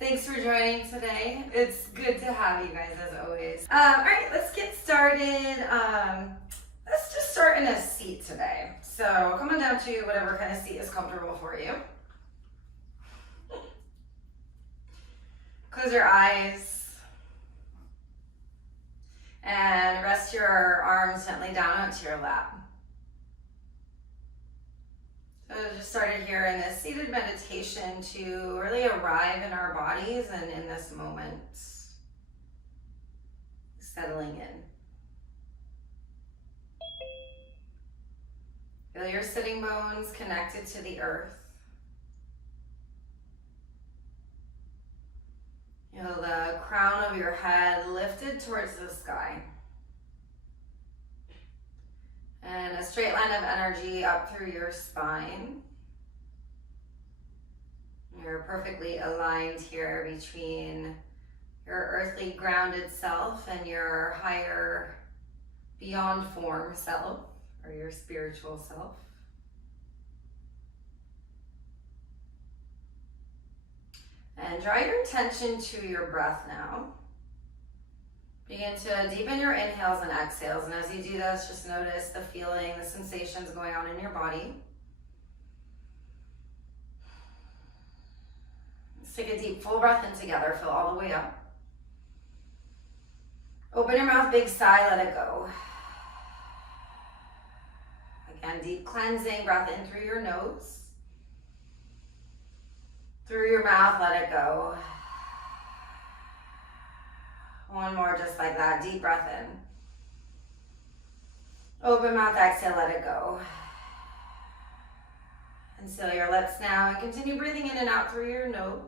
Thanks for joining today. It's good to have you guys as always. All right, let's get started. Let's just start in a seat today. So come on down to whatever kind of seat is comfortable for you. Close your eyes and rest your arms gently down onto your lap. So I just started here in this seated meditation to really arrive in our bodies and in this moment, settling in. Feel your sitting bones connected to the earth. Feel the crown of your head lifted towards the sky. And a straight line of energy up through your spine. You're perfectly aligned here between your earthly grounded self and your higher beyond form self, or your spiritual self. And draw your attention to your breath now. Begin to deepen your inhales and exhales, and as you do this, just notice the feeling, the sensations going on in your body. Let's take a deep, full breath in together, fill all the way up. Open your mouth, big sigh, let it go. Again, deep cleansing, breath in through your nose. Through your mouth, let it go. One more just like that, deep breath in. Open mouth, exhale, let it go. And seal your lips now and continue breathing in and out through your nose.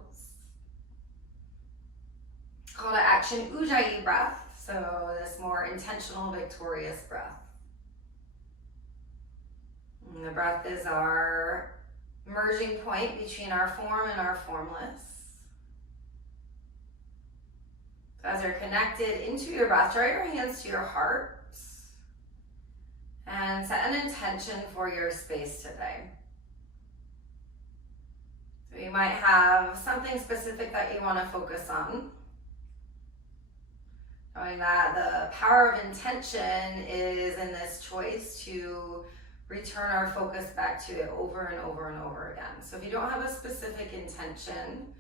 Call to action, Ujjayi breath. So this more intentional, victorious breath. And the breath is our merging point between our form and our formless. As you're connected into your breath, draw your hands to your heart and set an intention for your space today. So you might have something specific that you want to focus on. Knowing that the power of intention is in this choice to return our focus back to it over and over and over again. So if you don't have a specific intention,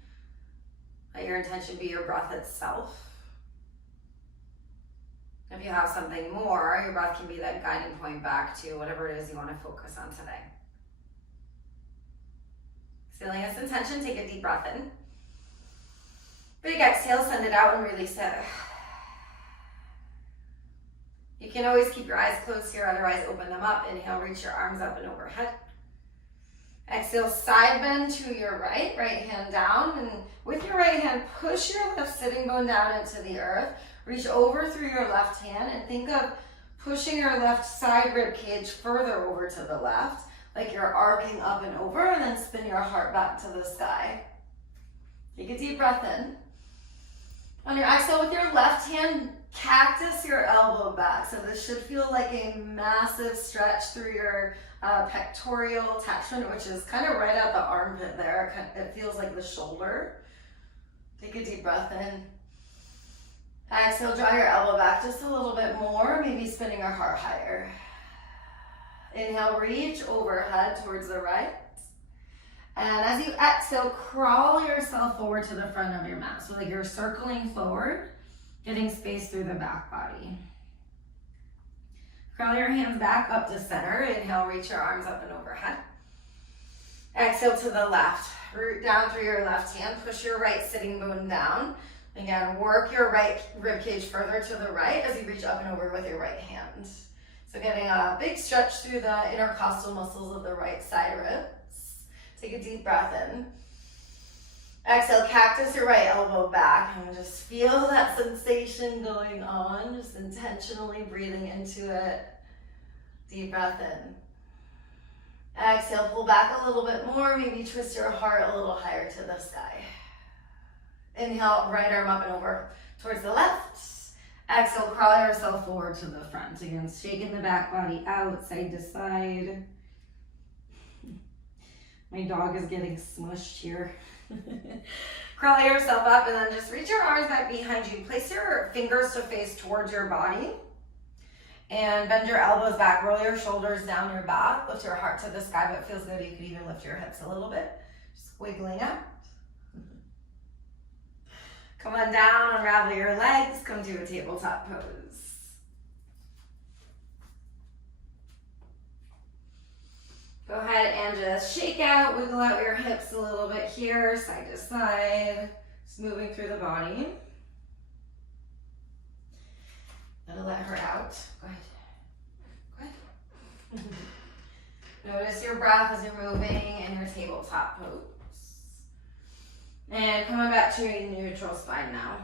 let your intention be your breath itself. If you have something more, your breath can be that guiding point back to whatever it is you want to focus on today. Sealing this intention, take a deep breath in. Big exhale, send it out and release it. You can always keep your eyes closed here, otherwise open them up. Inhale, reach your arms up and overhead. Exhale, side bend to your right hand down, and with your right hand, push your left sitting bone down into the earth. Reach over through your left hand and think of pushing your left side rib cage further over to the left, like you're arcing up and over, and then spin your heart back to the sky. Take a deep breath in. On your exhale, with your left hand, cactus your elbow back. So this should feel like a massive stretch through your pectoral attachment, which is kind of right at the armpit there. It feels like the shoulder. Take a deep breath in. Exhale, draw your elbow back just a little bit more, maybe spinning your heart higher. Inhale, reach overhead towards the right. And as you exhale, crawl yourself forward to the front of your mat. So like you're circling forward, getting space through the back body. Crawl your hands back up to center. Inhale, reach your arms up and overhead. Exhale to the left. Root down through your left hand. Push your right sitting bone down. Again, work your right rib cage further to the right as you reach up and over with your right hand. So getting a big stretch through the intercostal muscles of the right side ribs. Take a deep breath in. Exhale, cactus your right elbow back and just feel that sensation going on. Just intentionally breathing into it. Deep breath in. Exhale, pull back a little bit more. Maybe twist your heart a little higher to the sky. Inhale, right arm up and over towards the left. Exhale, crawl yourself forward to the front. Again, shaking the back body out, side to side. My dog is getting smushed here. Curl yourself up and then just reach your arms back behind you. Place your fingers to face towards your body. And bend your elbows back, roll your shoulders down your back, lift your heart to the sky, but it feels good. You could even lift your hips a little bit. Just wiggling up. Come on down, unravel your legs, come to a tabletop pose. Go ahead and just shake out, wiggle out your hips a little bit here, side to side, just moving through the body. Gonna let her out. Go ahead. Go ahead. Notice your breath as you're moving in your tabletop pose. And coming back to a neutral spine now.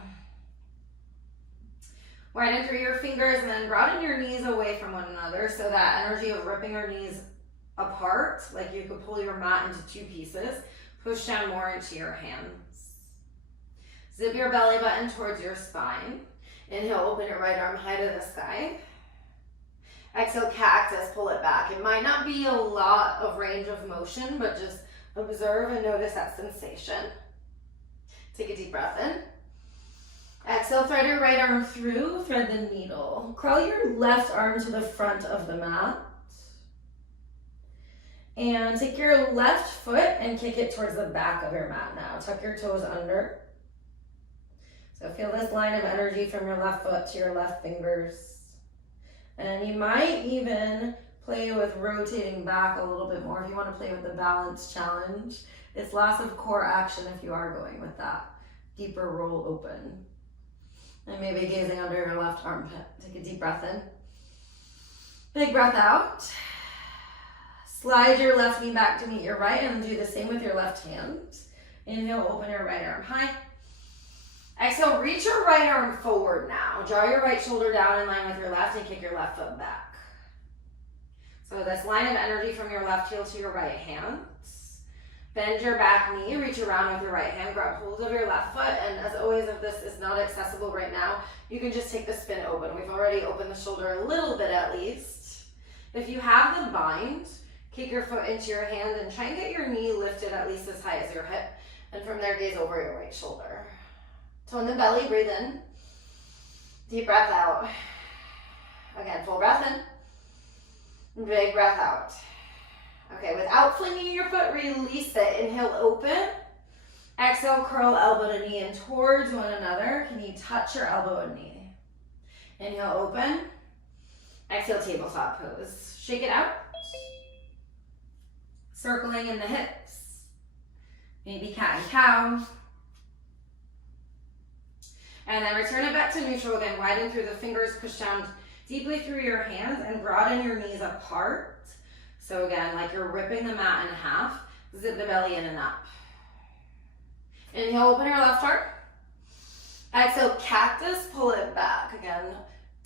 Widen through your fingers and then broaden your knees away from one another so that energy of ripping your knees apart, like you could pull your mat into two pieces, push down more into your hands. Zip your belly button towards your spine. Inhale, open your right arm high to the sky. Exhale, cactus, pull it back. It might not be a lot of range of motion, but just observe and notice that sensation. Take a deep breath in. Exhale, thread your right arm through, thread the needle. Crawl your left arm to the front of the mat. And take your left foot and kick it towards the back of your mat now. Tuck your toes under. So feel this line of energy from your left foot to your left fingers. And you might even play with rotating back a little bit more if you want to play with the balance challenge. It's lots of core action if you are going with that. Deeper roll open. And maybe gazing under your left armpit. Take a deep breath in. Big breath out. Slide your left knee back to meet your right and do the same with your left hand. Inhale, open your right arm high. Exhale, reach your right arm forward now. Draw your right shoulder down in line with your left and kick your left foot back. So this line of energy from your left heel to your right hand. Bend your back knee, reach around with your right hand, grab hold of your left foot, and as always, if this is not accessible right now, you can just take the spin open. We've already opened the shoulder a little bit at least. If you have the bind, kick your foot into your hand and try and get your knee lifted at least as high as your hip, and from there, gaze over your right shoulder. Tone the belly, breathe in. Deep breath out. Again, full breath in. Big breath out. Okay, without flinging your foot, release it. Inhale, open. Exhale, curl elbow to knee in towards one another. Can you touch your elbow and knee? Inhale, open. Exhale, tabletop pose. Shake it out. Circling in the hips. Maybe cat and cow. And then return it back to neutral again. Widen through the fingers, push down deeply through your hands and broaden your knees apart. So again, like you're ripping the mat in half. Zip the belly in and up. Inhale, open your left arm. Exhale, cactus, pull it back. Again,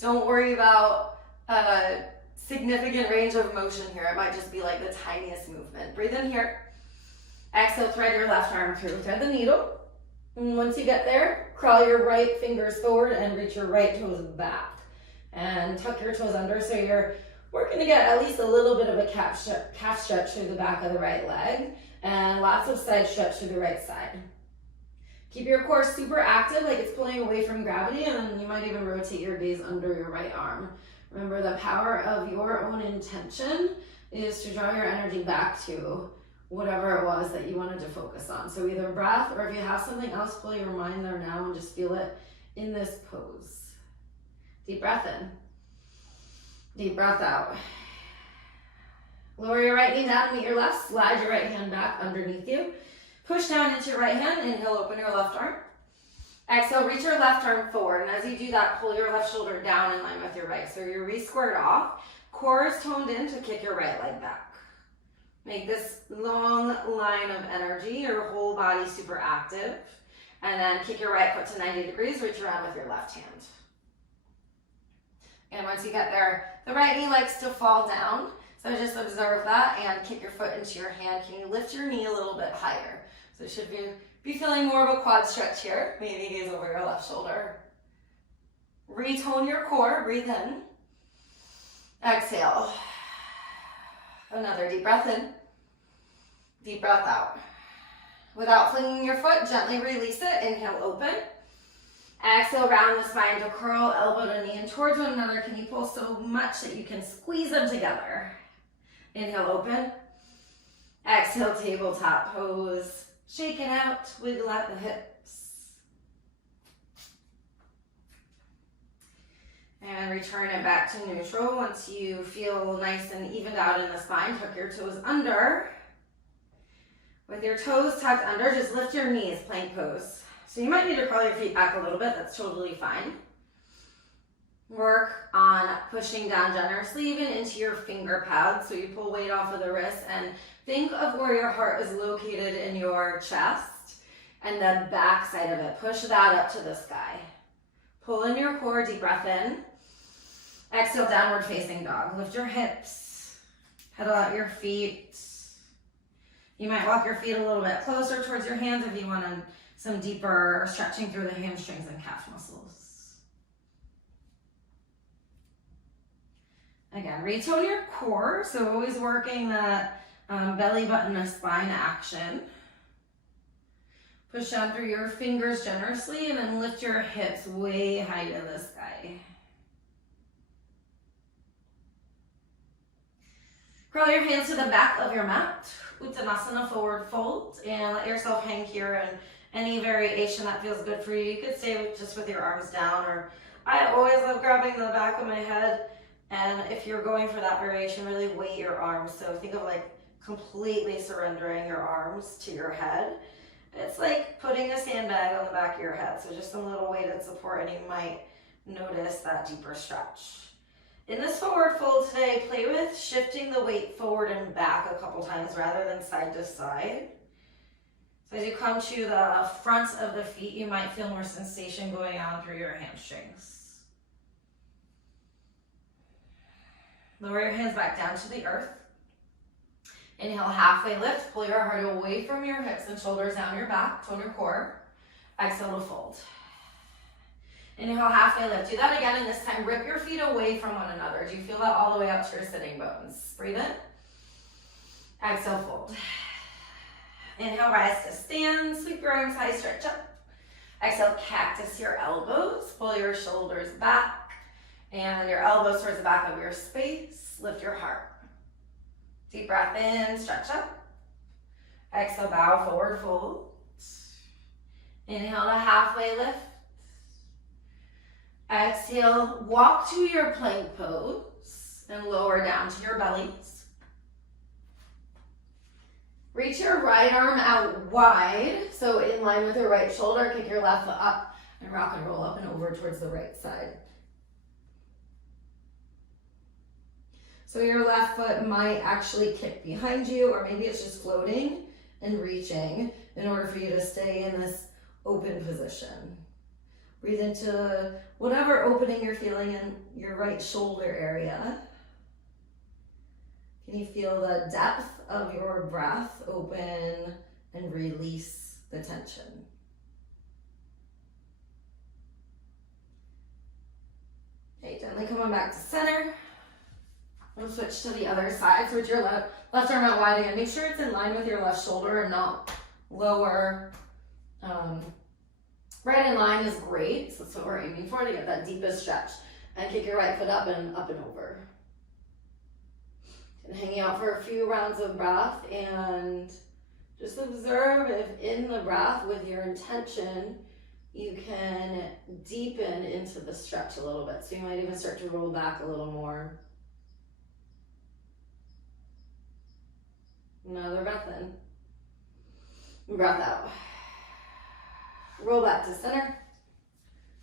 don't worry about a significant range of motion here. It might just be like the tiniest movement. Breathe in here. Exhale, thread your left arm through. Thread the needle. And once you get there, crawl your right fingers forward and reach your right toes back. And tuck your toes under so you're working to get at least a little bit of a calf stretch through the back of the right leg and lots of side stretch through the right side. Keep your core super active, like it's pulling away from gravity, and then you might even rotate your gaze under your right arm. Remember, the power of your own intention is to draw your energy back to whatever it was that you wanted to focus on. So either breath, or if you have something else, pull your mind there now and just feel it in this pose. Deep breath in. Deep breath out. Lower your right knee down, meet your left, slide your right hand back underneath you. Push down into your right hand, inhale, open your left arm. Exhale, reach your left arm forward, and as you do that, pull your left shoulder down in line with your right. So you're re-squared off, core is toned in to kick your right leg back. Make this long line of energy, your whole body super active, and then kick your right foot to 90 degrees, reach around with your left hand. And once you get there, the right knee likes to fall down. So just observe that and kick your foot into your hand. Can you lift your knee a little bit higher? So you should be feeling more of a quad stretch here. Maybe gaze over your left shoulder. Retone your core, breathe in. Exhale. Another deep breath in. Deep breath out. Without flinging your foot, gently release it. Inhale, open. Exhale, round the spine to curl, elbow to knee in towards one another. Can you pull so much that you can squeeze them together? Inhale, open. Exhale, tabletop pose. Shake it out, wiggle out the hips. And return it back to neutral. Once you feel nice and evened out in the spine, tuck your toes under. With your toes tucked under, just lift your knees, plank pose. So you might need to crawl your feet back a little bit, that's totally fine. Work on pushing down generously even into your finger pads, so you pull weight off of the wrist, and think of where your heart is located in your chest and the back side of it. Push that up to the sky. Pull in your core, deep breath in. Exhale, downward facing dog. Lift your hips, pedal out your feet. You might walk your feet a little bit closer towards your hands if you want some deeper stretching through the hamstrings and calf muscles. Again, retone your core, so always working that belly button to spine action. Push down through your fingers generously and then lift your hips way high to the sky. Curl your hands to the back of your mat. Uttanasana, forward fold, and let yourself hang here in any variation that feels good for you. You could stay just with your arms down, or I always love grabbing the back of my head. And if you're going for that variation, really weight your arms. So think of like completely surrendering your arms to your head. It's like putting a sandbag on the back of your head. So just some little weighted support, and you might notice that deeper stretch. In this forward fold today, play with shifting the weight forward and back a couple times rather than side to side. So as you come to the front of the feet, you might feel more sensation going on through your hamstrings. Lower your hands back down to the earth. Inhale, halfway lift. Pull your heart away from your hips and shoulders, down your back, tone your core. Exhale to fold. Inhale, halfway lift. Do that again, and this time rip your feet away from one another. Do you feel that all the way up to your sitting bones? Breathe in. Exhale, fold. Inhale, rise to stand. Sweep your arms high, stretch up. Exhale, cactus your elbows. Pull your shoulders back and your elbows towards the back of your space. Lift your heart. Deep breath in, stretch up. Exhale, bow, forward fold. Inhale to halfway lift. Exhale, walk to your plank pose and lower down to your bellies. Reach your right arm out wide, so in line with your right shoulder. Kick your left foot up and rock and roll up and over towards the right side. So your left foot might actually kick behind you, or maybe it's just floating and reaching in order for you to stay in this open position. Breathe into whatever opening you're feeling in your right shoulder area. Can you feel the depth of your breath? Open and release the tension. Okay, gently come on back to center. We'll switch to the other side. So with your left arm out wide again, make sure it's in line with your left shoulder and not lower. Right in line is great, so that's what we're aiming for, to get that deepest stretch. And kick your right foot up and over. And hanging out for a few rounds of breath, and just observe if in the breath with your intention, you can deepen into the stretch a little bit. So you might even start to roll back a little more. Another breath in. Breath out. Roll back to center.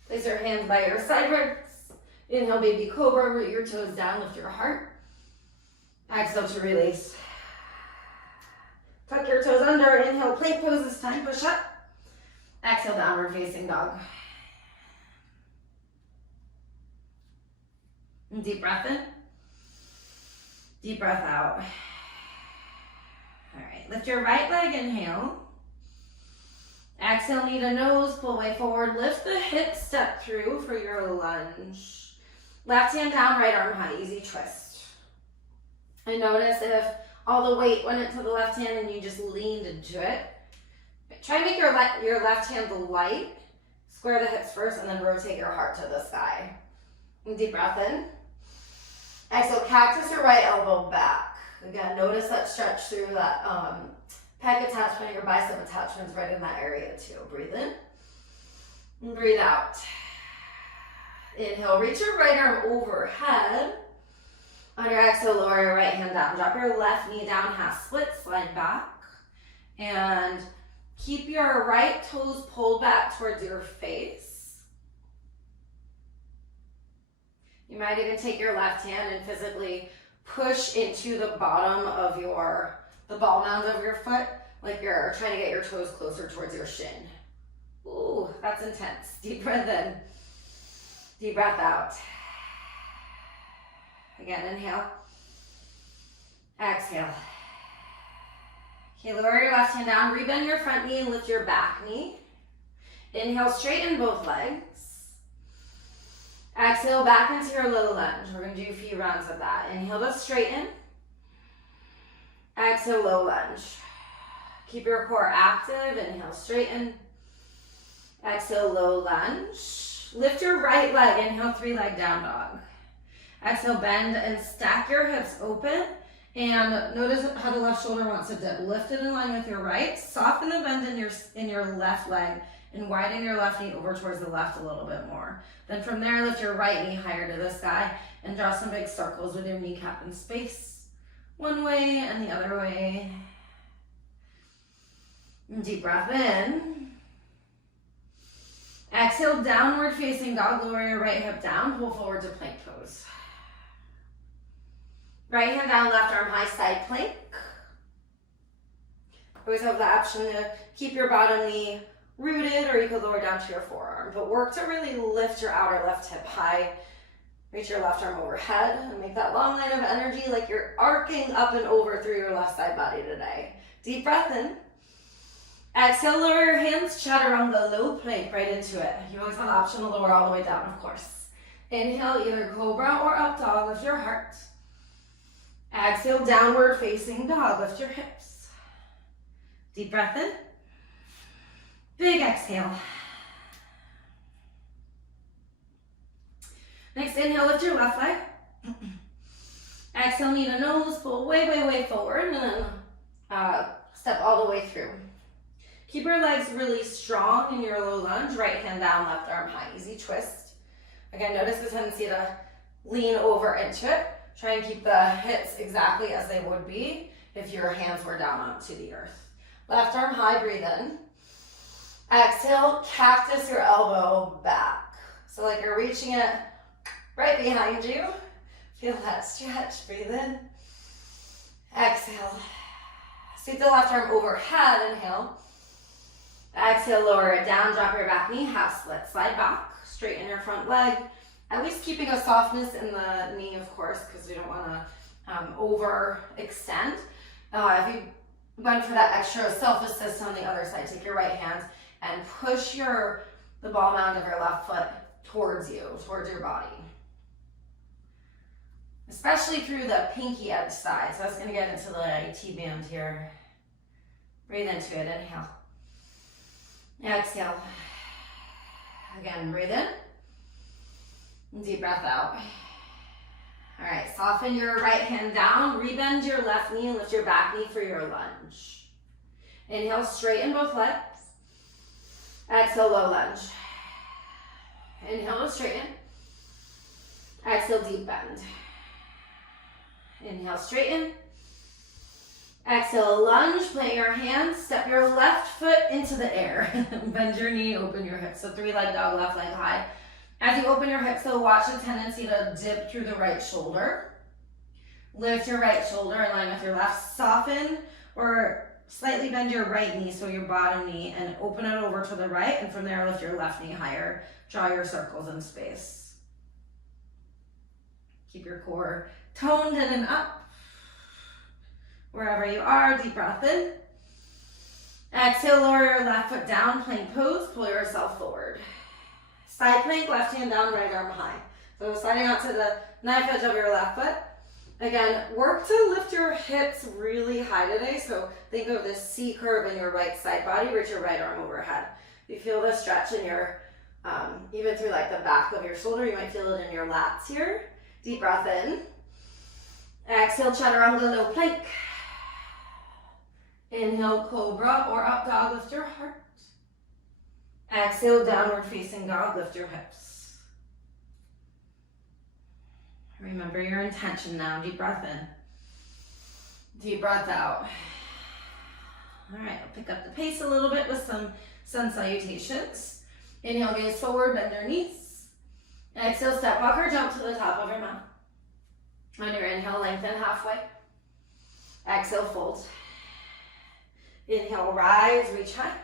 Place your hands by your side ribs. Inhale, baby cobra. Root your toes down. Lift your heart. Exhale to release. Tuck your toes under. Inhale, plank pose this time. Push up. Exhale, downward facing dog. And deep breath in. Deep breath out. All right, lift your right leg. Inhale. Exhale, knee to nose, pull way forward, lift the hips, step through for your lunge. Left hand down, right arm high, easy twist. And notice if all the weight went into the left hand and you just leaned into it. Try and make your left hand light. Square the hips first and then rotate your heart to the sky. And deep breath in. Exhale, cactus your right elbow back. Again, notice that stretch through that pec attachment, your bicep attachment's right in that area too. Breathe in and breathe out. Inhale, reach your right arm overhead. On your exhale, lower your right hand down. Drop your left knee down, half split, slide back. And keep your right toes pulled back towards your face. You might even take your left hand and physically push into the bottom of the ball mound of your foot, like you're trying to get your toes closer towards your shin. Ooh, that's intense. Deep breath in. Deep breath out. Again, inhale. Exhale. Okay, lower your left hand down, rebend your front knee and lift your back knee. Inhale, straighten both legs. Exhale, back into your low lunge. We're gonna do a few rounds of that. Inhale to straighten. Exhale, low lunge. Keep your core active. Inhale, straighten. Exhale, low lunge. Lift your right leg. Inhale, 3-leg down dog. Exhale, bend and stack your hips open. And notice how the left shoulder wants to dip. Lift it in line with your right. Soften the bend in your left leg and widen your left knee over towards the left a little bit more. Then from there, lift your right knee higher to the sky and draw some big circles with your kneecap in space. One way and the other way. And deep breath in. Exhale, downward facing dog. Lower your right hip down. Pull forward to plank pose. Right hand down, left arm high, side plank. Always have the option to keep your bottom knee rooted, or you could lower down to your forearm. But work to really lift your outer left hip high. Reach your left arm overhead and make that long line of energy like you're arcing up and over through your left side body today. Deep breath in. Exhale, lower your hands, chaturanga, low plank, right into it. You always have the option to lower all the way down, of course. Inhale, either cobra or up dog, lift your heart. Exhale, downward facing dog, lift your hips. Deep breath in. Big exhale. Next inhale, lift your left leg. Exhale, knee to nose, pull way, way, way forward, and then step all the way through. Keep your legs really strong in your low lunge, right hand down, left arm high, easy twist. Again, notice the tendency to lean over into it. Try and keep the hips exactly as they would be if your hands were down onto the earth. Left arm high, breathe in. Exhale, cactus your elbow back. So like you're reaching it right behind you. Feel that stretch, breathe in. Exhale. Sweep the left arm overhead, inhale. Exhale, lower it down, drop your back knee, half split, slide back, straighten your front leg. At least keeping a softness in the knee, of course, because we don't want to overextend. If you went for that extra self-assist on the other side, take your right hand and push the ball mound of your left foot towards you, towards your body. Especially through the pinky edge side. So I was going to get into the IT band here. Breathe into it, inhale. Exhale. Again, breathe in. Deep breath out. All right, soften your right hand down, rebend your left knee and lift your back knee for your lunge. Inhale, straighten both legs. Exhale, low lunge. Inhale to straighten. Exhale, deep bend. Inhale, straighten. Exhale, lunge, plant your hands, step your left foot into the air. Bend your knee, open your hips. So 3-leg dog, left leg high. As you open your hips, though, watch the tendency to dip through the right shoulder. Lift your right shoulder in line with your left. Soften or slightly bend your right knee, so your bottom knee, and open it over to the right. And from there, lift your left knee higher. Draw your circles in space. Keep your core toned in and up. Wherever you are, deep breath in. Exhale, lower your left foot down, plank pose, pull yourself forward. Side plank, left hand down, right arm high. So sliding out to the knife edge of your left foot. Again, work to lift your hips really high today. So think of this C curve in your right side body, reach your right arm overhead. You feel the stretch in your, even through like the back of your shoulder, you might feel it in your lats here. Deep breath in. Exhale, chaturanga, low plank. Inhale, cobra or up dog, lift your heart. Exhale, downward facing dog, lift your hips. Remember your intention now. Deep breath in. Deep breath out. All right, I'll pick up the pace a little bit with some sun salutations. Inhale, gaze forward, bend your knees. Exhale, step walk or jump to the top of your mat. On your inhale, lengthen halfway. Exhale, fold. Inhale, rise, reach high.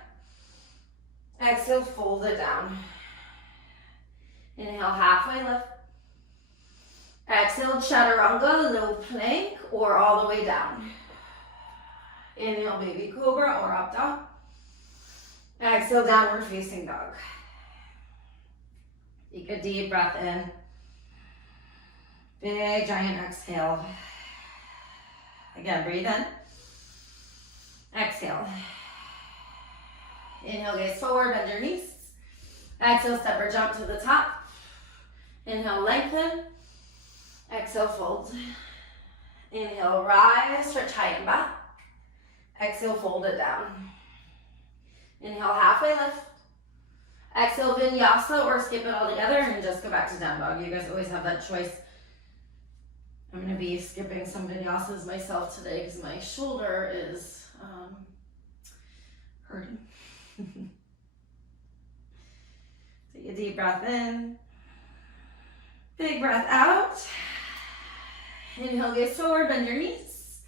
Exhale, fold it down. Inhale, halfway lift. Exhale, chaturanga, low plank, or all the way down. Inhale, baby cobra or up dog. Exhale, downward facing dog. Take a deep breath in. Big giant exhale. Again, breathe in. Exhale. Inhale, gaze forward, bend your knees. Exhale, step or jump to the top. Inhale, lengthen. Exhale, fold. Inhale, rise, stretch high and back. Exhale, fold it down. Inhale, halfway lift. Exhale, vinyasa or skip it all together and just go back to down dog. You guys always have that choice. I'm going to be skipping some vinyasas myself today because my shoulder is hurting. Take a deep breath in. Big breath out. Inhale, gaze forward, bend your knees.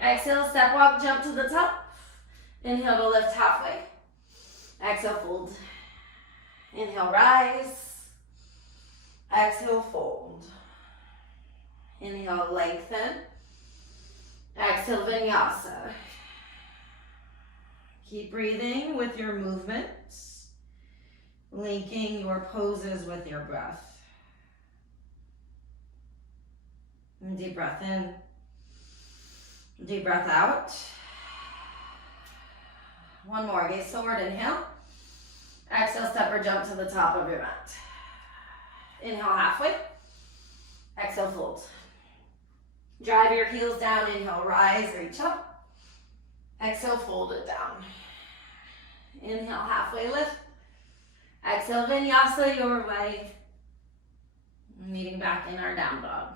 Exhale, step walk, jump to the top. Inhale to lift halfway. Exhale, fold. Inhale, rise. Exhale, fold. Inhale, lengthen. Exhale, vinyasa. Keep breathing with your movements, linking your poses with your breath. And deep breath in, deep breath out. One more, gaze forward, inhale. Exhale, step or jump to the top of your mat. Inhale, halfway. Exhale, fold. Drive your heels down, inhale, rise, reach up. Exhale, fold it down. Inhale, halfway lift. Exhale, vinyasa your way. Meeting back in our down dog.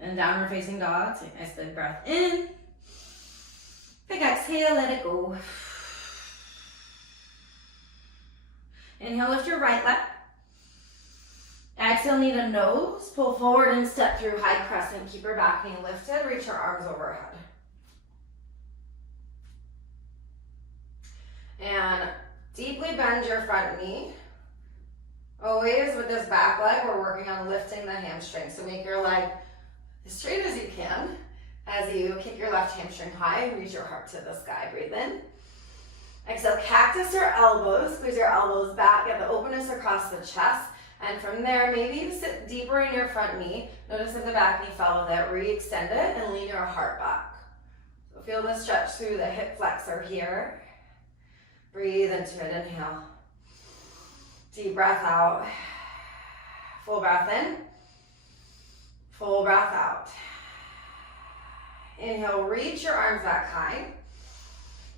And downward facing dog, take a nice big breath in. Big exhale, let it go. Inhale, lift your right leg. Exhale, knee to nose. Pull forward and step through high crescent. Keep your back knee lifted. Reach your arms overhead. And deeply bend your front knee. Always with this back leg, we're working on lifting the hamstring. So make your leg as straight as you can as you kick your left hamstring high and reach your heart to the sky. Breathe in. Exhale, cactus your elbows. Squeeze your elbows back. Get the openness across the chest. And from there, maybe you sit deeper in your front knee. Notice if the back knee fell with it. Re-extend it and lean your heart back. So feel the stretch through the hip flexor here. Breathe into it. Inhale. Deep breath out. Full breath in. Full breath out. Inhale, reach your arms back high.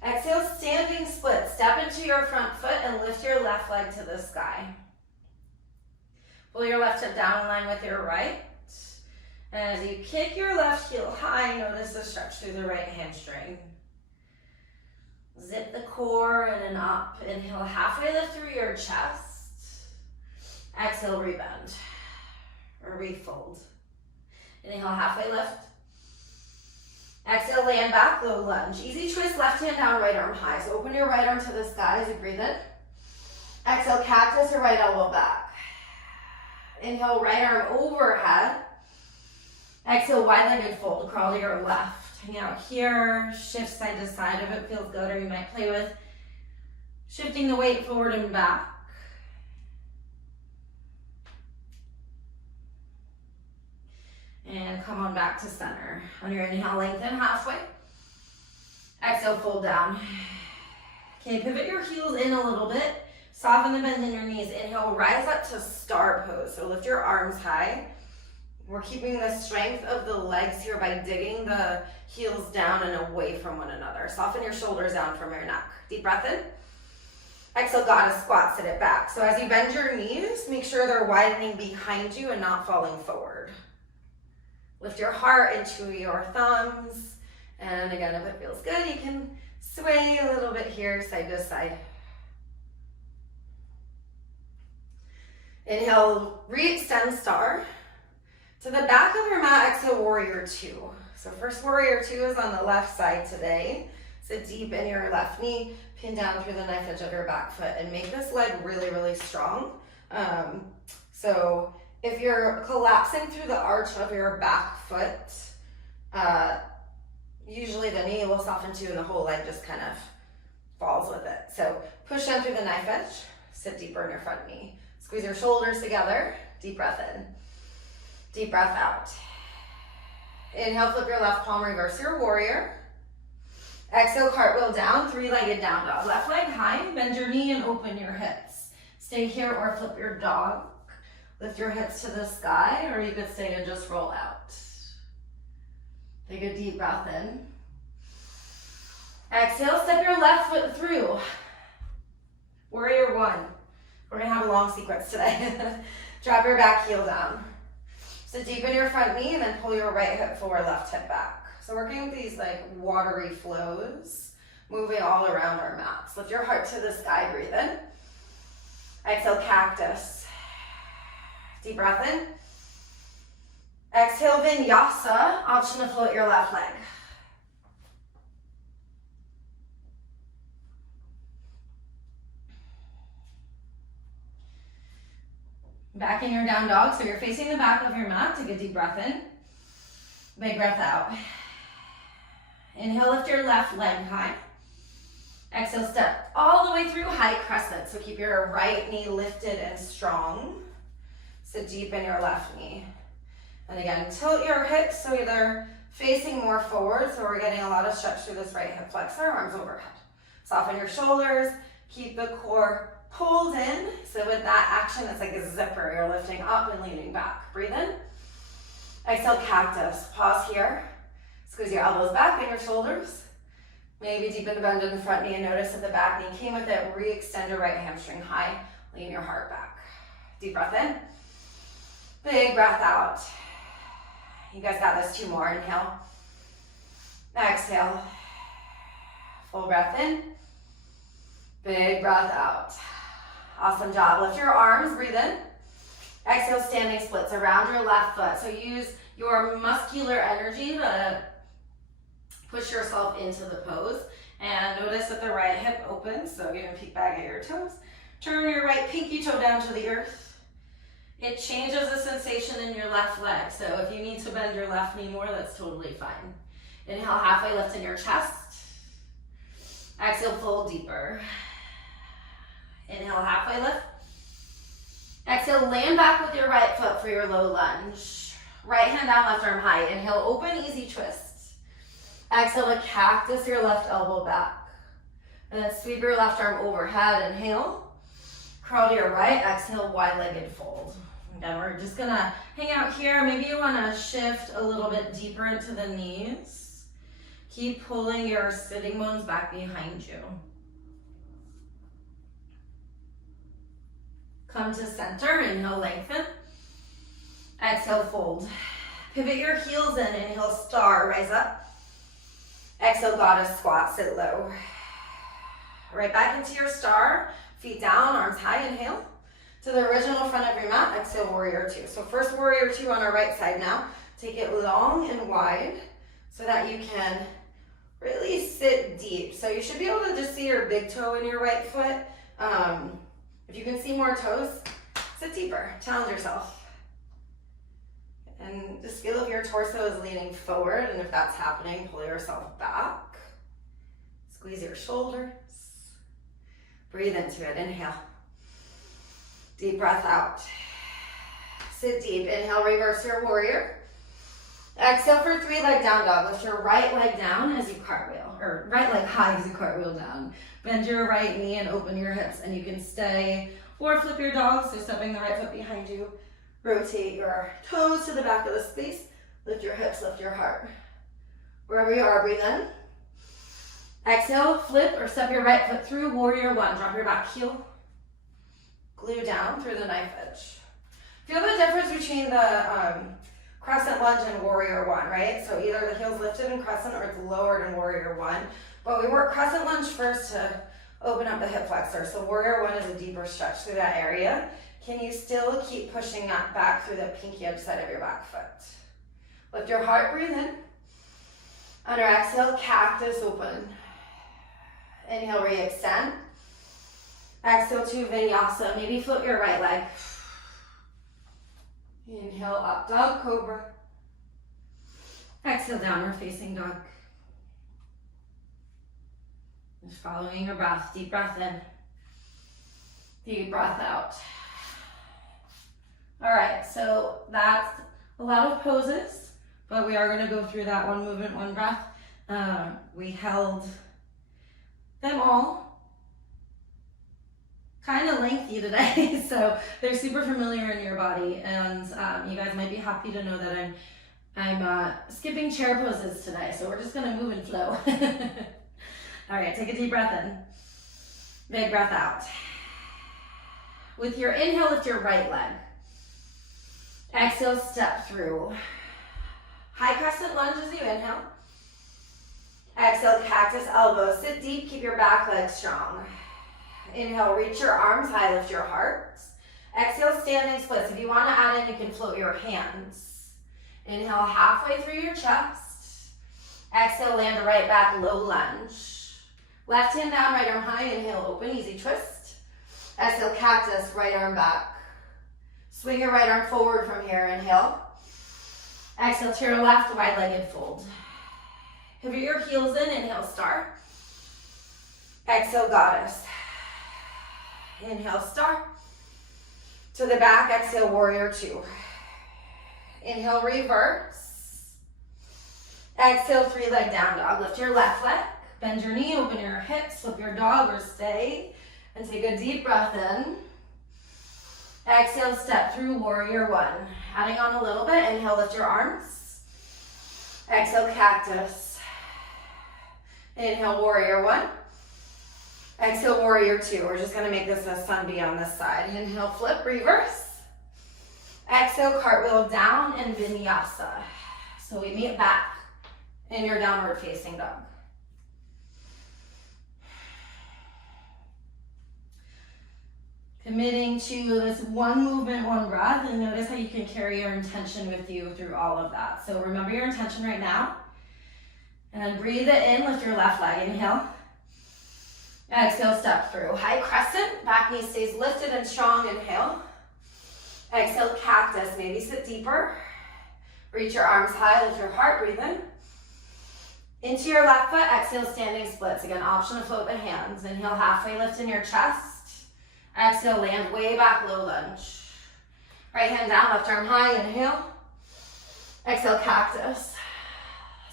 Exhale, standing split. Step into your front foot and lift your left leg to the sky. Pull your left hip down in line with your right. And as you kick your left heel high, notice the stretch through the right hamstring. Zip the core in and up. Inhale, halfway lift through your chest. Exhale, rebend or refold. Inhale, halfway lift. Exhale, land back, low lunge. Easy choice, left hand down, right arm high. So open your right arm to the sky as you breathe in. Exhale, cactus your right elbow back. Inhale, right arm overhead. Exhale, wide-legged fold, crawl to your left. Hang out here, shift side to side if it feels good, or you might, play with shifting the weight forward and back. And come on back to center. On your inhale, lengthen halfway. Exhale, fold down. Okay, pivot your heels in a little bit. Soften the bend in your knees. Inhale, rise up to star pose. So lift your arms high. We're keeping the strength of the legs here by digging the heels down and away from one another. Soften your shoulders down from your neck. Deep breath in. Exhale, goddess squat, sit it back. So as you bend your knees, make sure they're widening behind you and not falling forward. Lift your heart into your thumbs. And again, if it feels good, you can sway a little bit here, side to side. Inhale, re-extend star. To the back of your mat, exhale, warrior two. So first warrior two is on the left side today. Sit deep in your left knee, pin down through the knife edge of your back foot, and make this leg really, really strong. So if you're collapsing through the arch of your back foot, usually the knee will soften too and the whole leg just kind of falls with it. So push down through the knife edge, sit deeper in your front knee. Squeeze your shoulders together, deep breath in. Deep breath out. Inhale, flip your left palm, reverse your warrior. Exhale, cartwheel down, three-legged down dog. Left leg high, bend your knee and open your hips. Stay here or flip your dog. Lift your hips to the sky, or you could stay and just roll out. Take a deep breath in. Exhale, step your left foot through. Warrior one. We're gonna have a long sequence today. Drop your back heel down. So deepen your front knee and then pull your right hip forward, left hip back. So working with these like watery flows, moving all around our mats. Lift your heart to the sky, breathe in. Exhale, cactus. Deep breath in. Exhale, vinyasa. Option to float your left leg. Back in your down dog, so you're facing the back of your mat. Take a deep breath in. Big breath out. Inhale, lift your left leg high. Exhale, step all the way through high crescent. So keep your right knee lifted and strong. Sit deep in your left knee. And again, tilt your hips so they're facing more forward. So we're getting a lot of stretch through this right hip flexor, arms overhead. Soften your shoulders. Keep the core pulled in. So with that action, it's like a zipper. You're lifting up and leaning back. Breathe in. Exhale, cactus. Pause here. Squeeze your elbows back and your shoulders. Maybe deepen the bend in the front knee and notice if the back knee came with it. Re-extend your right hamstring high. Lean your heart back. Deep breath in. Big breath out. You guys got this. Two more. Inhale. Exhale. Full breath in. Big breath out. Awesome job. Lift your arms. Breathe in. Exhale, standing splits around your left foot. So use your muscular energy to push yourself into the pose. And notice that the right hip opens. So give a peek back at your toes. Turn your right pinky toe down to the earth. It changes the sensation in your left leg. So if you need to bend your left knee more, that's totally fine. Inhale, halfway lift in your chest. Exhale, fold deeper. Inhale, halfway lift. Exhale, land back with your right foot for your low lunge. Right hand down, left arm high. Inhale, open, easy twist. Exhale to cactus your left elbow back. And then sweep your left arm overhead. Inhale. Curl to your right. Exhale, wide-legged fold. Again, we're just gonna hang out here. Maybe you wanna shift a little bit deeper into the knees. Keep pulling your sitting bones back behind you. Come to center, inhale, lengthen. Exhale, fold. Pivot your heels in, inhale, star, rise up. Exhale, goddess squat, sit low. Right back into your star, feet down, arms high, inhale. To the original front of your mat, exhale, warrior two. So first warrior two on our right side now. Take it long and wide so that you can really sit deep. So you should be able to just see your big toe in your right foot. If you can see more toes, sit deeper, challenge yourself. And just feel if your torso is leaning forward, and if that's happening, pull yourself back. Squeeze your shoulders. Breathe into it, inhale. Deep breath out. Sit deep, inhale, reverse your warrior. Exhale for 3 leg down dog. Lift your right leg down as you cartwheel, or right leg high as you cartwheel down. Bend your right knee and open your hips, and you can stay or flip your dog, so stepping the right foot behind you. Rotate your toes to the back of the space. Lift your hips, lift your heart. Wherever you are, breathe in. Exhale, flip or step your right foot through warrior one. Drop your back heel. Glue down through the knife edge. Feel the difference between the crescent lunge and warrior one, right? So either the heel's lifted in crescent or it's lowered in warrior one. But we work crescent lunge first to open up the hip flexor. So warrior one is a deeper stretch through that area. Can you still keep pushing that back through the pinky edge side of your back foot? Lift your heart, breathe in. Under exhale, cactus open. Inhale, re-extend. Exhale to vinyasa. Maybe float your right leg. Inhale, up dog, cobra. Exhale, downward facing dog. Just following your breath. Deep breath in. Deep breath out. All right, so that's a lot of poses, but we are going to go through that one movement, one breath. We held them all kind of lengthy today, so they're super familiar in your body, and you guys might be happy to know that I'm skipping chair poses today, so we're just going to move and flow. All right, take a deep breath in. Big breath out. With your inhale, lift your right leg. Exhale, step through. High crescent lunge as you inhale. Exhale, cactus elbow. Sit deep, keep your back leg strong. Inhale, reach your arms high, lift your heart. Exhale, standing splits. If you want to add in, you can float your hands. Inhale, halfway through your chest. Exhale, land right back, low lunge. Left hand down, right arm high. Inhale, open, easy twist. Exhale, cactus, right arm back. Swing your right arm forward from here, inhale. Exhale to your left, wide-legged fold. Pivot your heels in, inhale, star. Exhale, goddess. Inhale, star. To the back, exhale, warrior two. Inhale, reverse. Exhale, 3 leg down dog. Lift your left leg, bend your knee, open your hips, flip your dog or stay, and take a deep breath in. Exhale, step through warrior one. Adding on a little bit, inhale, lift your arms. Exhale, cactus. Inhale, warrior one. Exhale, warrior two. We're just gonna make this a sun bee on this side. Inhale, flip, reverse. Exhale, cartwheel down and vinyasa. So we meet back in your downward facing dog. Committing to this one movement, one breath, and notice how you can carry your intention with you through all of that. So remember your intention right now. And breathe it in, lift your left leg, inhale. Exhale, step through. High crescent, back knee stays lifted and strong, inhale. Exhale, cactus, maybe sit deeper. Reach your arms high, lift your heart, breathe in. Into your left foot, exhale, standing splits. Again, option to float the hands. Inhale, halfway lift in your chest. Exhale, land way back, low lunge. Right hand down, left arm high, inhale. Exhale, cactus.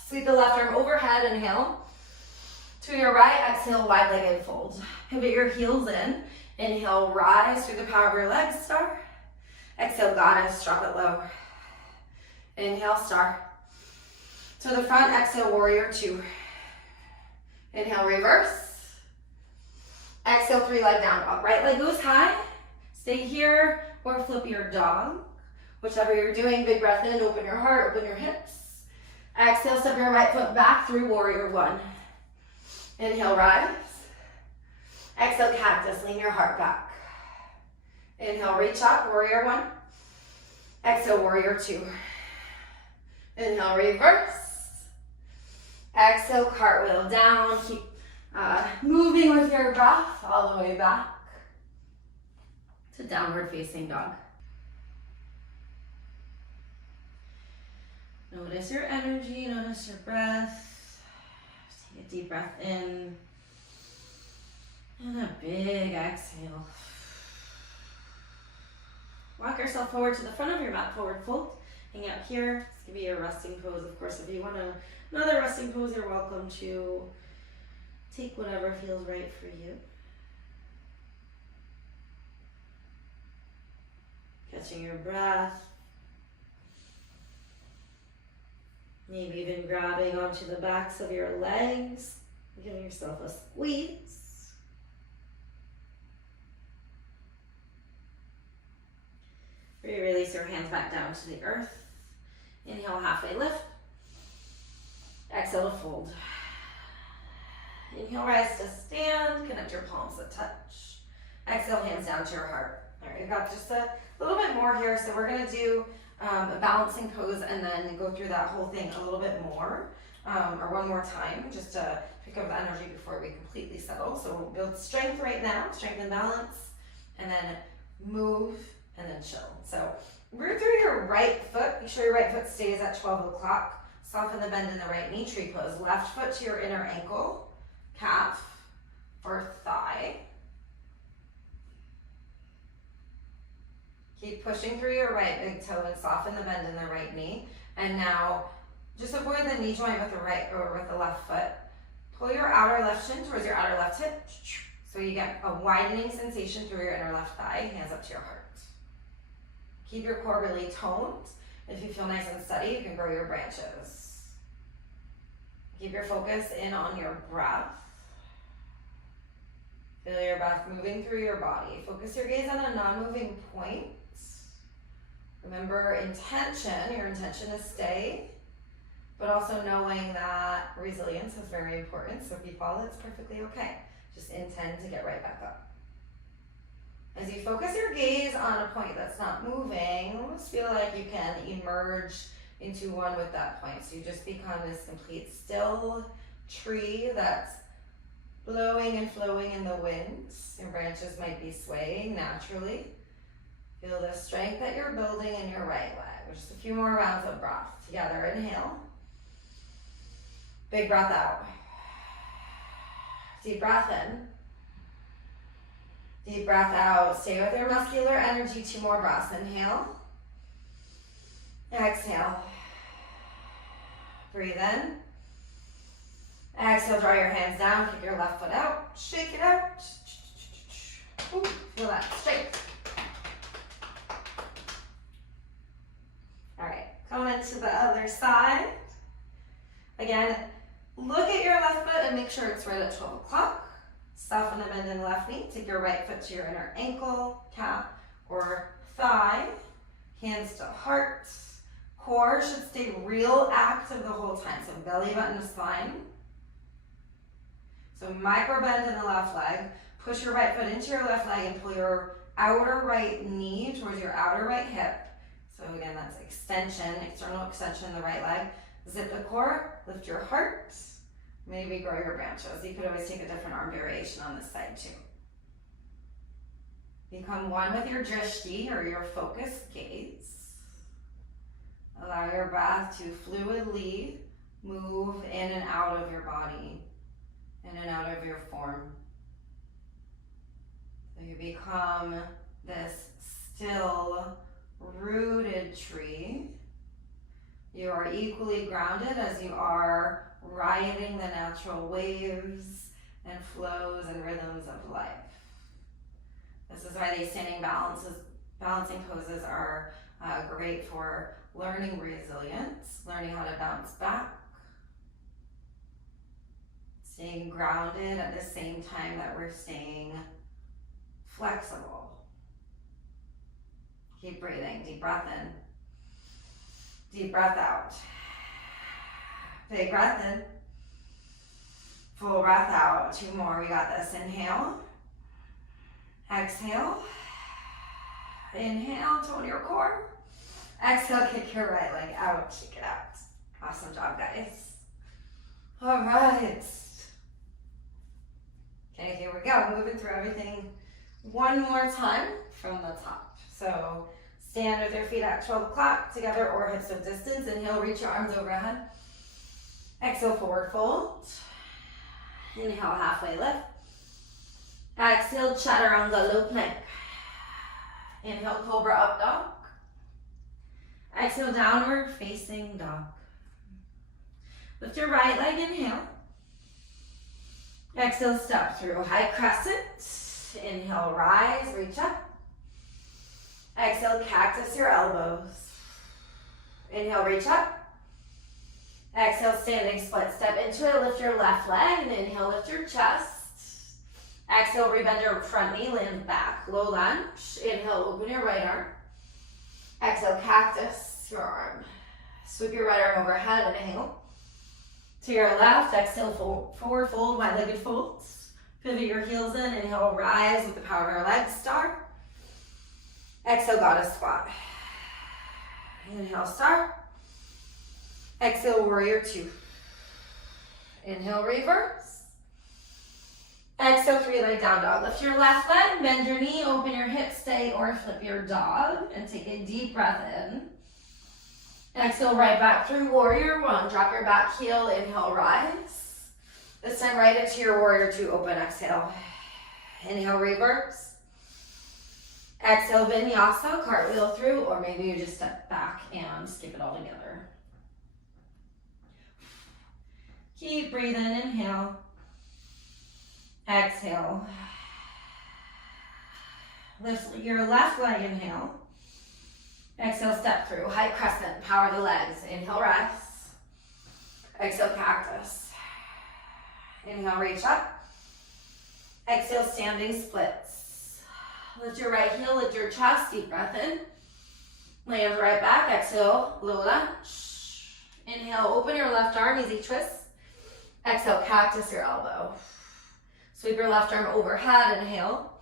Sweep the left arm overhead, inhale. To your right, exhale, wide-legged fold. Pivot your heels in. Inhale, rise through the power of your legs, star. Exhale, goddess, drop it low. Inhale, star. To the front, exhale, warrior two. Inhale, reverse. Exhale, 3 leg down dog. Right leg goes high. Stay here or flip your dog. Whichever you're doing, big breath in, open your heart, open your hips. Exhale, step your right foot back through warrior one. Inhale, rise. Exhale, cactus, lean your heart back. Inhale, reach up, warrior one. Exhale, warrior two. Inhale, reverse. Exhale, cartwheel down. Keep moving with your breath all the way back to downward facing dog. Notice your energy, notice your breath. Just take a deep breath in and a big exhale. Walk yourself forward to the front of your mat, forward fold. hang out here. This could be your resting pose. Of course, if you want another resting pose, you're welcome to take whatever feels right for you. Catching your breath. Maybe even grabbing onto the backs of your legs, giving yourself a squeeze. Release your hands back down to the earth. Inhale, halfway lift. Exhale to fold. Inhale, rise to stand. Connect your palms to touch. Exhale, hands down to your heart. All right, we've got just a little bit more here, so we're going to do a balancing pose and then go through that whole thing a little bit more, or one more time, just to pick up the energy before we completely settle. So we'll build strength right now, strength and balance, and then move, and then chill. So root through your right foot. Make sure your right foot stays at 12 o'clock. Soften the bend in the right knee, tree pose. Left foot to your inner ankle, calf, or thigh. Keep pushing through your right big toe and soften the bend in the right knee. And now, just avoid the knee joint with the right or with the left foot. Pull your outer left shin towards your outer left hip. So you get a widening sensation through your inner left thigh, hands up to your heart. Keep your core really toned. If you feel nice and steady, you can grow your branches. Keep your focus in on your breath. Feel your breath moving through your body. Focus your gaze on a non-moving point. Remember intention, your intention is stay, but also knowing that resilience is very important. So if you fall, it's perfectly okay. Just intend to get right back up. As you focus your gaze on a point that's not moving, almost feel like you can emerge into one with that point. So you just become this complete still tree that's blowing and flowing in the wind. Your branches might be swaying naturally. Feel the strength that you're building in your right leg. Just a few more rounds of breath. Together, inhale. Big breath out. Deep breath in. Deep breath out. Stay with your muscular energy. 2 more breaths. Inhale. Exhale. Breathe in. Exhale, draw your hands down. Kick your left foot out. Shake it out. Ooh, feel that. Straight. All right, come into the other side. Again, look at your left foot and make sure it's right at 12 o'clock. Soften the bend in the left knee. Take your right foot to your inner ankle, calf, or thigh. Hands to heart. Core should stay real active the whole time. So belly button to spine. So micro bend in the left leg. Push your right foot into your left leg and pull your outer right knee towards your outer right hip. So again, that's extension, external extension in the right leg. Zip the core, lift your heart. Maybe grow your branches. You could always take a different arm variation on this side too. Become one with your drishti, or your focused gaze. Allow your breath to fluidly move in and out of your body, in and out of your form. So you become this still, rooted tree. You are equally grounded as you are riding the natural waves and flows and rhythms of life. This is why these standing balancing poses are great for learning resilience, learning how to bounce back, staying grounded at the same time that we're staying flexible. Keep breathing, deep breath in, deep breath out. Big breath in, full breath out. 2 more, we got this. Inhale, exhale, inhale, tone your core. Exhale, kick your right leg out, shake it out. Awesome job, guys. All right. Okay, here we go. Moving through everything one more time from the top. So stand with your feet at 12 o'clock together or hips width distance. Inhale, reach your arms overhead. Exhale, forward fold. Inhale, halfway lift. Exhale, chaturanga low plank. Inhale, cobra up dog. Exhale, downward facing dog. Lift your right leg, inhale. Exhale, step through, high crescent. Inhale, rise, reach up. Exhale, cactus your elbows. Inhale, reach up. Exhale, standing split step into it. Lift your left leg and inhale, lift your chest. Exhale, rebend your front knee, land back. Low lunge. Inhale, open your right arm. Exhale, cactus your arm. Sweep your right arm overhead, inhale. To your left, exhale, forward fold, wide-legged folds. Pivot your heels in, inhale, rise with the power of your legs, star. Exhale, goddess squat. Inhale, star. Exhale, warrior two. Inhale, reverse. Exhale, three-leg down dog. Lift your left leg, bend your knee, open your hips, stay or flip your dog, and take a deep breath in. Exhale, right back through warrior one. Drop your back heel, inhale, rise. This time right into your warrior two, open, exhale. Inhale, reverse. Exhale, vinyasa, cartwheel through, or maybe you just step back and skip it all together. Keep breathing, inhale. Exhale. Lift your left leg, inhale. Exhale, step through, high crescent, power the legs. Inhale, rise. Exhale, cactus. Inhale, reach up. Exhale, standing splits. Lift your right heel, lift your chest, deep breath in. Land right back, exhale, low lunge. Inhale, open your left arm, easy twist. Exhale, cactus your elbow. Sweep your left arm overhead, inhale.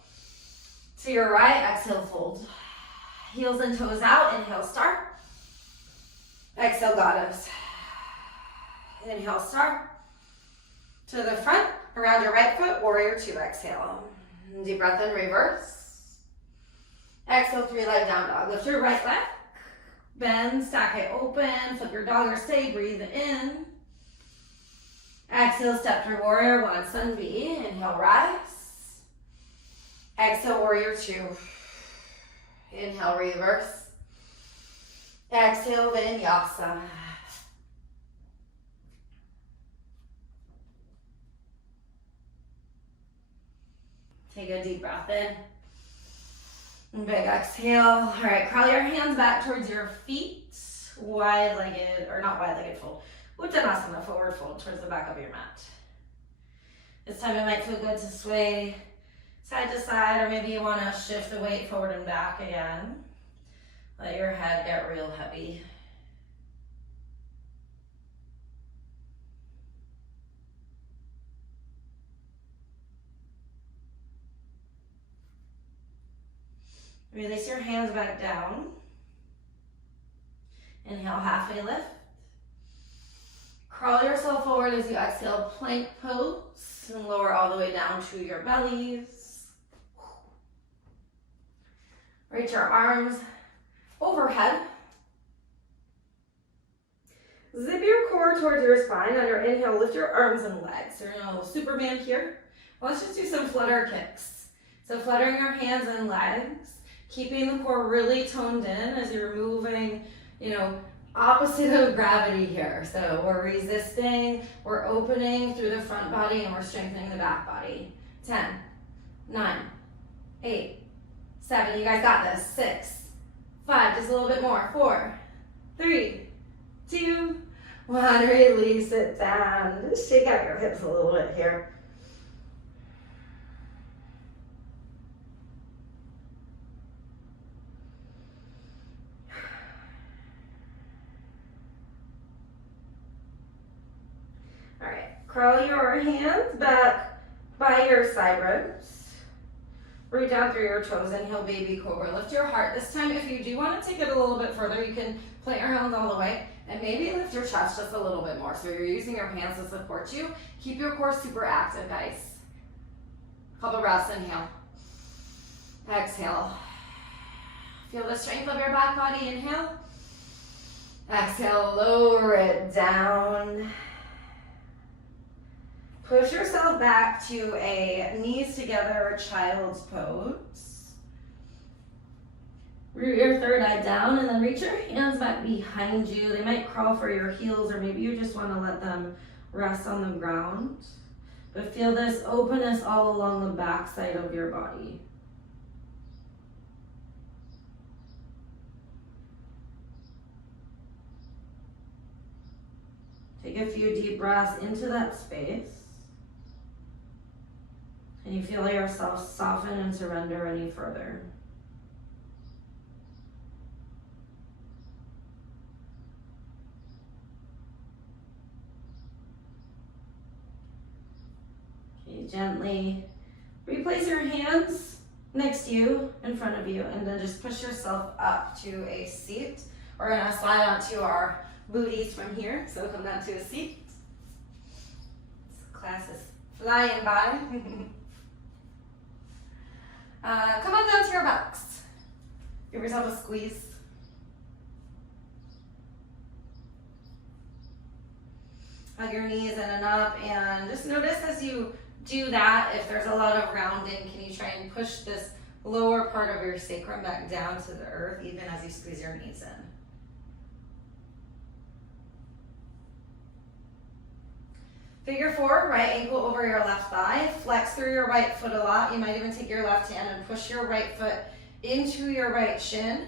To your right, exhale, fold. Heels and toes out, inhale, start. Exhale, goddess. Inhale, start. To the front, around your right foot, warrior two, exhale. Deep breath in, reverse. Exhale, three-leg down dog. Lift your right leg. Bend, stack it open, flip your dog or stay, breathe in. Exhale, step through warrior one, sun B. Inhale, rise. Exhale, warrior two. Inhale, reverse. Exhale, vinyasa. Take a deep breath in. Big exhale. All right, crawl your hands back towards your feet. Wide-legged, or not wide-legged fold. Uttanasana, forward fold towards the back of your mat. This time it might feel good to sway side to side, or maybe you want to shift the weight forward and back again. Let your head get real heavy. Release your hands back down. Inhale, halfway lift. Crawl yourself forward as you exhale, plank pose, and lower all the way down to your bellies. Reach your arms overhead. Zip your core towards your spine. On your inhale, lift your arms and legs. So you're gonna Superman here. Let's just do some flutter kicks. So fluttering your hands and legs, keeping the core really toned in as you're moving, opposite of gravity here. So we're resisting, we're opening through the front body, and we're strengthening the back body. 10, 9, 8, 7, you guys got this. 6, 5, just a little bit more. 4, 3, 2, 1, release it down. Just shake out your hips a little bit here. Curl your hands back by your side ribs. Root down through your toes. Inhale, baby cobra. Lift your heart. This time, if you do want to take it a little bit further, you can plant your hands all the way and maybe lift your chest just a little bit more. So you're using your hands to support you. Keep your core super active, guys. Couple breaths. Inhale. Exhale. Feel the strength of your back body. Inhale. Exhale, lower it down. Push yourself back to a knees together child's pose. Root your third eye down and then reach your hands back behind you. They might crawl for your heels, or maybe you just want to let them rest on the ground. But feel this openness all along the back side of your body. Take a few deep breaths into that space. And you feel yourself soften and surrender any further. Okay, gently replace your hands next to you, in front of you, and then just push yourself up to a seat. We're gonna slide onto our booties from here, so come down to a seat. This class is flying by. Come on down to your backs. Give yourself a squeeze. Hug your knees in and up, and just notice as you do that, if there's a lot of rounding, can you try and push this lower part of your sacrum back down to the earth, even as you squeeze your knees in. Figure four, right ankle over your left thigh. Flex through your right foot a lot. You might even take your left hand and push your right foot into your right shin.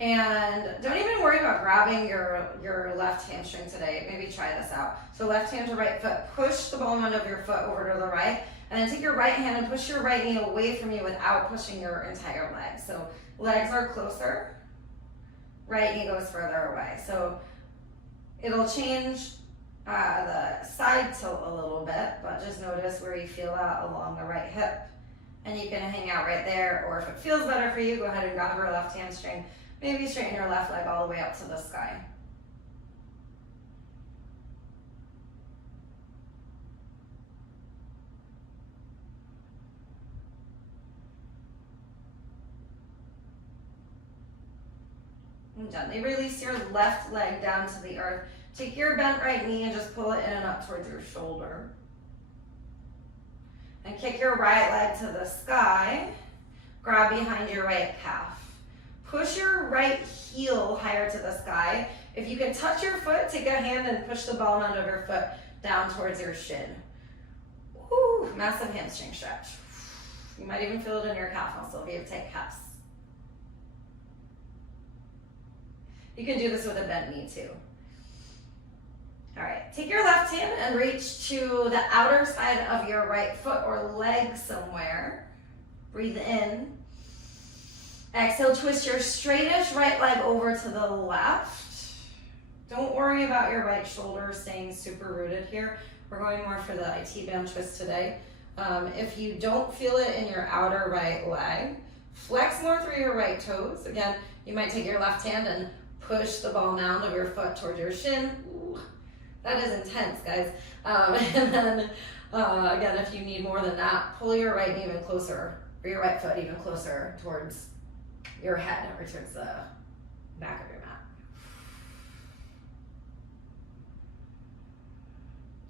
And don't even worry about grabbing your left hamstring today. Maybe try this out. So left hand to right foot, push the ball end of your foot over to the right. And then take your right hand and push your right knee away from you without pushing your entire leg. So legs are closer, right knee goes further away. So it'll change the side tilt a little bit, but just notice where you feel that along the right hip. And you can hang out right there, or if it feels better for you, go ahead and grab your left hamstring. Maybe straighten your left leg all the way up to the sky. And gently release your left leg down to the earth. Take your bent right knee and just pull it in and up towards your shoulder. And kick your right leg to the sky. Grab behind your right calf. Push your right heel higher to the sky. If you can touch your foot, take a hand and push the ball end of your foot down towards your shin. Woo, massive hamstring stretch. You might even feel it in your calf muscle if you have tight calves. You can do this with a bent knee too. All right, take your left hand and reach to the outer side of your right foot or leg somewhere. Breathe in. Exhale, twist your straightest right leg over to the left. Don't worry about your right shoulder staying super rooted here. We're going more for the IT band twist today. If you don't feel it in your outer right leg, flex more through your right toes. Again, you might take your left hand and push the ball mound of your foot towards your shin. Ooh, that is intense, guys. And then, again, if you need more than that, pull your right knee even closer, or your right foot even closer towards your head, or towards the back of your mat.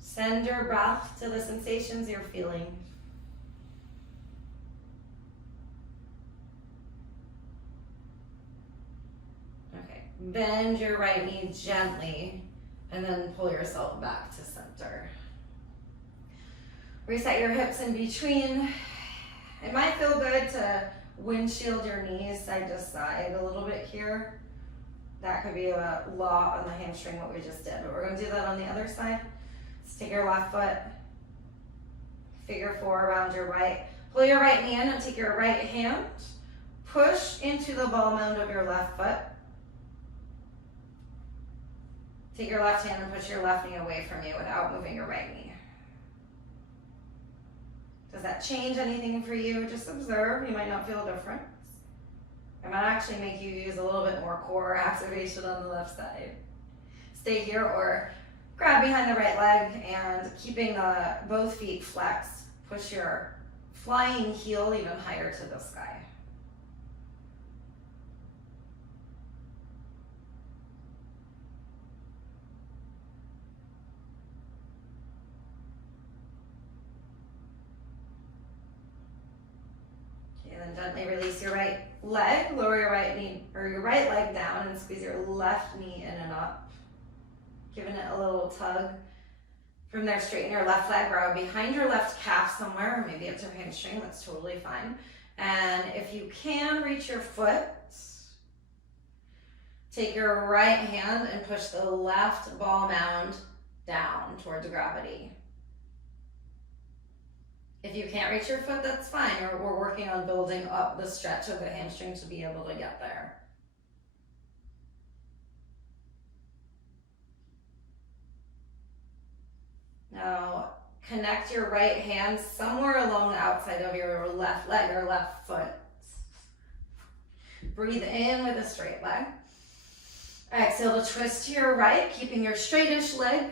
Send your breath to the sensations you're feeling. Okay, bend your right knee gently and then pull yourself back to center. Reset your hips in between. It might feel good to windshield your knees side to side a little bit here. That could be a lot on the hamstring, what we just did, but we're going to do that on the other side. Let's take your left foot, figure four around your right. Pull your right knee in and take your right hand, push into the ball mound of your left foot. Take your left hand and push your left knee away from you without moving your right knee. Does that change anything for you? Just observe. You might not feel a difference. It might actually make you use a little bit more core activation on the left side. Stay here or grab behind the right leg and keeping both feet flexed, push your flying heel even higher to the sky. And gently release your right leg, lower your right knee or your right leg down and squeeze your left knee in and up. Giving it a little tug. From there, straighten your left leg, grow behind your left calf somewhere, or maybe it's your hamstring, that's totally fine. And if you can reach your foot, take your right hand and push the left ball mound down towards gravity. If you can't reach your foot, that's fine. We're working on building up the stretch of the hamstring to be able to get there. Now, connect your right hand somewhere along the outside of your left leg or left foot. Breathe in with a straight leg. Exhale to twist to your right, keeping your straightish leg.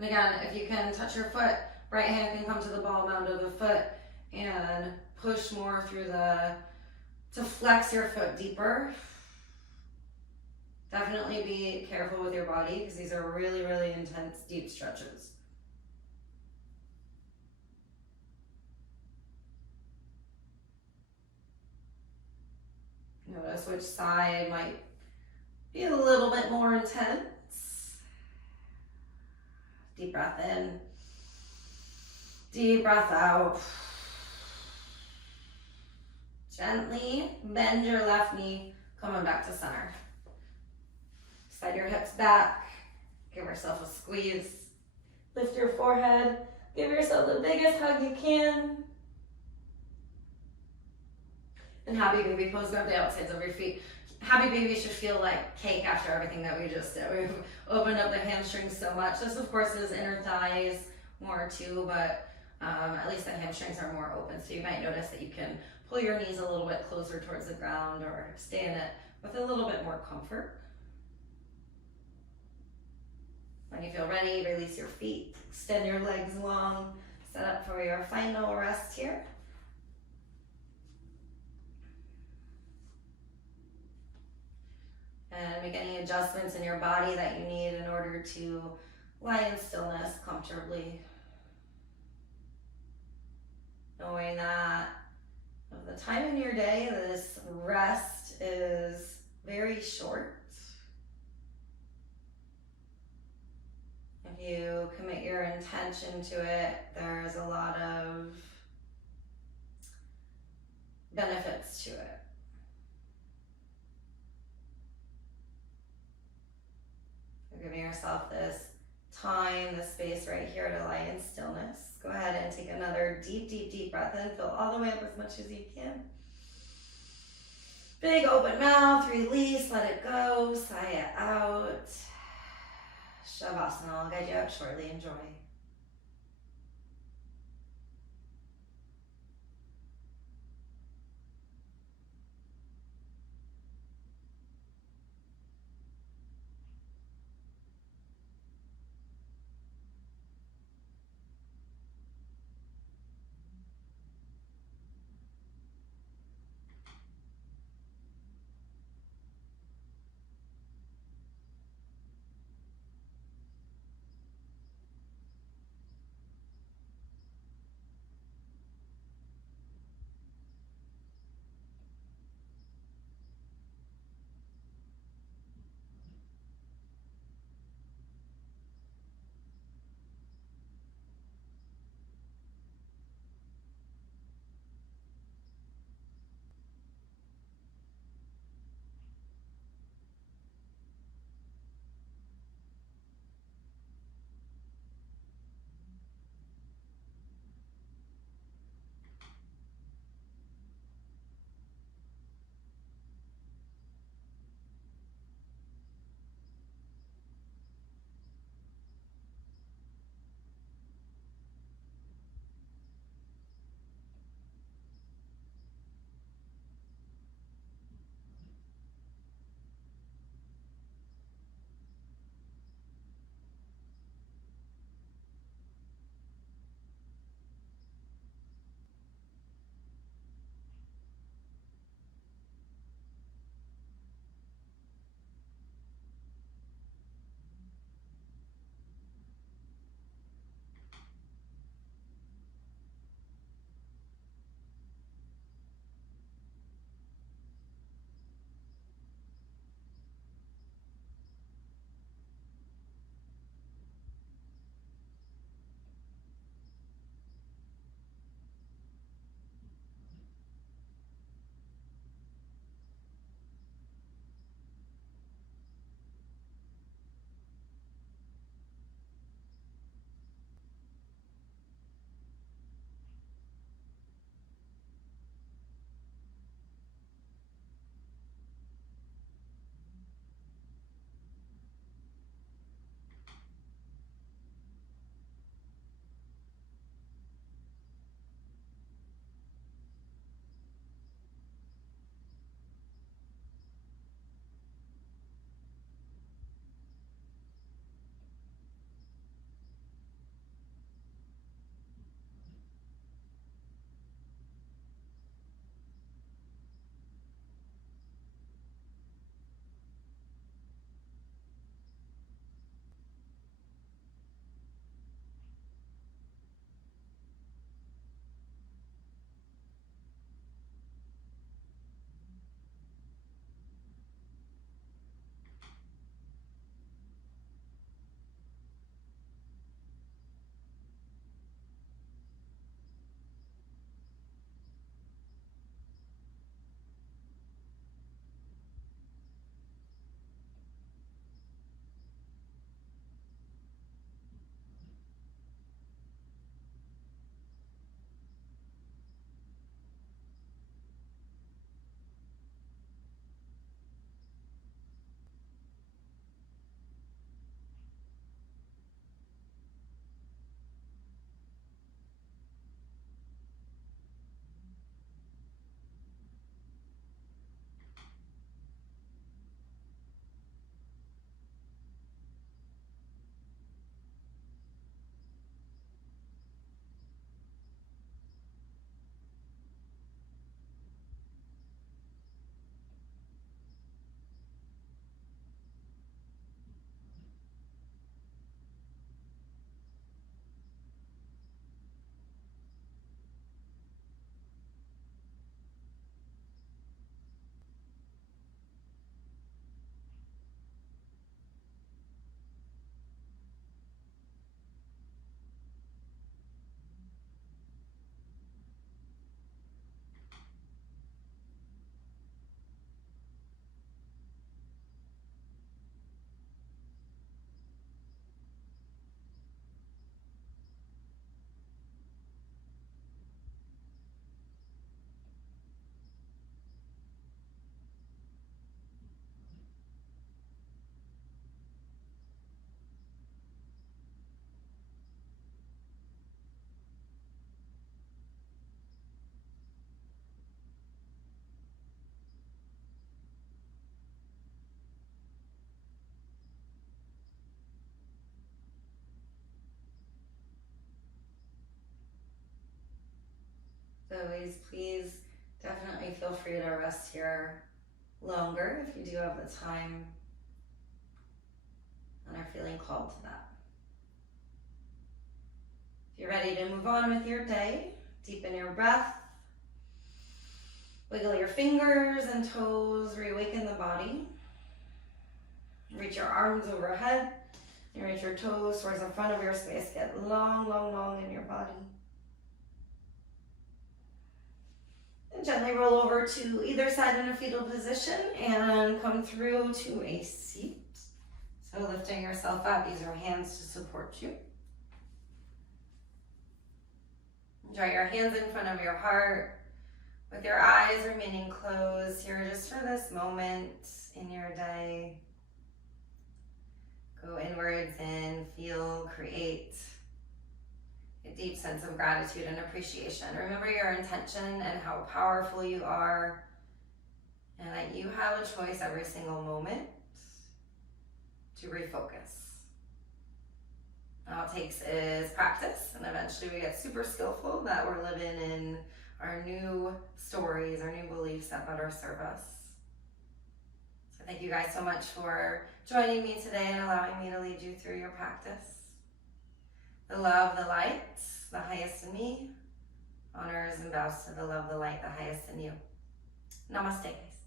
And again, if you can touch your foot, right hand can come to the ball mound of the foot and push more through to flex your foot deeper. Definitely be careful with your body because these are really, really intense, deep stretches. Notice which side might be a little bit more intense. Deep breath in. Deep breath out. Gently bend your left knee, coming back to center. Slide your hips back. Give yourself a squeeze. Lift your forehead. Give yourself the biggest hug you can. And happy baby pose, grab the outsides of your feet. Happy baby should feel like cake after everything that we just did. We've opened up the hamstrings so much. This, of course, is inner thighs more too, but at least the hamstrings are more open. So you might notice that you can pull your knees a little bit closer towards the ground or stay in it with a little bit more comfort. When you feel ready, release your feet, extend your legs long, set up for your final rest here. And make any adjustments in your body that you need in order to lie in stillness comfortably. Knowing that of the time in your day, this rest is very short. If you commit your intention to it, there's a lot of benefits to it. You're giving yourself this time, this space right here to lie in stillness. Go ahead and take another deep, deep, deep breath in. Fill all the way up as much as you can. Big open mouth, release, let it go, sigh it out. Shavasana, I'll guide you out shortly. Enjoy. always, please definitely feel free to rest here longer if you do have the time and are feeling called to that. If you're ready to move on with your day, deepen your breath, wiggle your fingers and toes, reawaken the body. Reach your arms overhead, and reach your toes towards the front of your space. Get long, long, long in your body. And gently roll over to either side in a fetal position and come through to a seat. So lifting yourself up, use your hands to support you. Draw your hands in front of your heart with your eyes remaining closed here just for this moment in your day. Go inwards and feel, create a deep sense of gratitude and appreciation. Remember your intention and how powerful you are, and that you have a choice every single moment to refocus. All it takes is practice, and eventually we get super skillful that we're living in our new stories, our new beliefs that better serve us. So thank you guys so much for joining me today and allowing me to lead you through your practice. The love, the light, the highest in me, honors and bows to the love, the light, the highest in you. Namaste, guys.